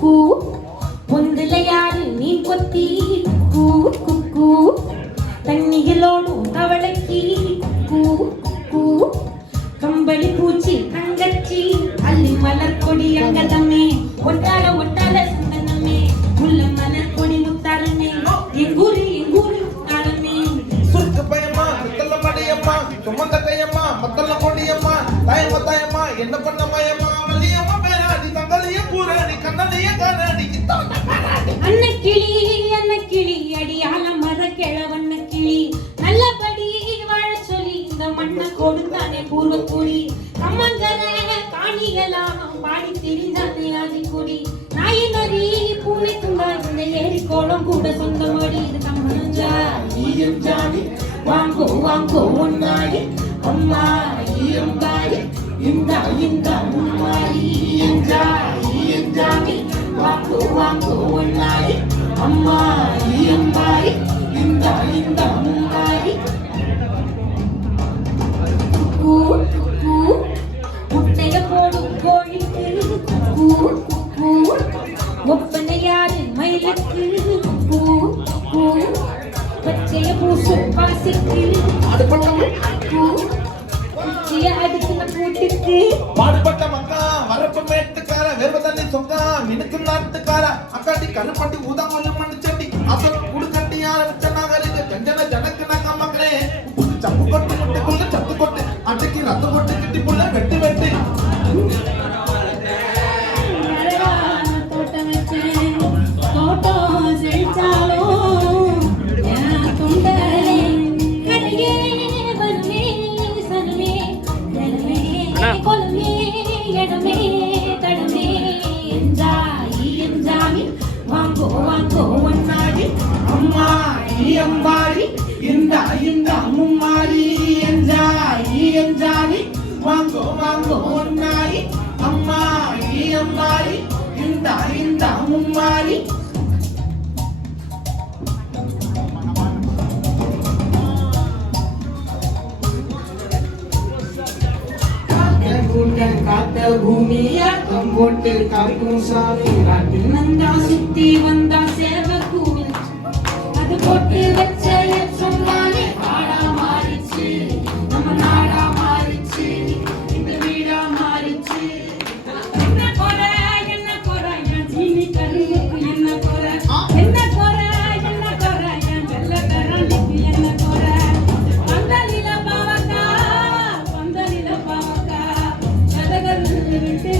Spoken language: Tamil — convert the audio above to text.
கூ பொந்துல யாரு நீ கொத்தி கூ குக்கு தண்ணிகளோடும் தவளைக்கு கூ கூ கம்பளி பூச்சி தங்கச்சி அள்ளி மலர் கொடி அங்கதமே ஒட்டால ஒட்டால சந்தனமே முல்ல மலர் கொடி முத்தாரமே எங்கூரு முத்தாரமே சுருக்கு பயமா முத்தல்ல மடியம்மா சுமந்த கையம்மா மத்தல்ல கொடியம்மா தாயம்மா தாயம்மா என்ன பண்ண மயம்மா வலியம்மா பேராடி தங்கலிய பூராடி கண்ணலிய காராடி அன்னக்கிளி அடியால மர கிழவண்ண கிளி நல்லபடி வாழ சொல்லி இந்த மண்ணை கொடுத்தானே பூர்வ கூலி கம்மங்கர காணிகளாம் பாடி திரிந்தானே ஆதிக்குடி நாய் நரி பூனை துண்டா இந்த ஏரி கோலம் கூட சொந்தமடி இது கம்மனஞ்சா ஈயம் ஜாடி வாங்கோ வாங்கோ ஒன்னாடி அம்மா ஈயம் தாடி இந்த உம்மாடி ஈயம் ஜாடி வாங்கோ வாங்கோ ஒன்னாடி அம்மா ஈயம் தாடி இந்த உம்மாடி முட்டைய போடும் கோழிக்கு ஒப்பனை யாரு மயிலுக்கு பச்சைய பூசும் பாசிக்கு உச்சிய அடிக்கிற பூட்டுக்கு பாடுபட்ட மக்கா வரப்பு மேட்டுக்கார வேர்வ தண்ணி சொக்கா மினுக்கும் நாட்டுக்கார அக்காட்டி கருப்பட்டி ஊதாமல்லு மண்ணுச்சட்டி அசல் குடுக்கட்டி யார வச்ச நகருக்கு கஞ்சன ஜனக்கு நக்க மக்களே சப்பு கொட்டு முட்டைக்குள்ள சத்து கொட்டு அட்டைக்கு ரத்த கொட்டு கிட்டி புள்ள வெட்டு வெட்டு தோட்டம் வச்சேன் தோட்டம் செழிச்சாலும் தொண்டரே கடையே வருமே சனமே கொலமே இடமே கடமே எஞ்சாமி வாங்கோ வாங்கோ ஒன்னாடி அம்மா ஈயம்பாடி இந்த அம்மாடி எஞ்சாடி வாங்கோ வாங்கோ ஒன்னாடி அம்மா ஈயம்பாடி இந்த அம்மாடி காத்த பூமியாக்கம் போட்டு காக்கும் சாமி நந்தா சுத்தி வந்தா சேவ கூவி அது போட்டு வச்ச சொன்னாலே ஆடா மாறிச்சு நம்ம நாடா மாறிச்சு இந்த வீடா மாறிச்சு என்ன குறை என் ஜீனி கருவுக்கு என்ன குறை என்ன குறை என் வெள்ள கரண்டிக்கு என்ன குறை பந்தலில பாவக்கா சதகர் விட்டு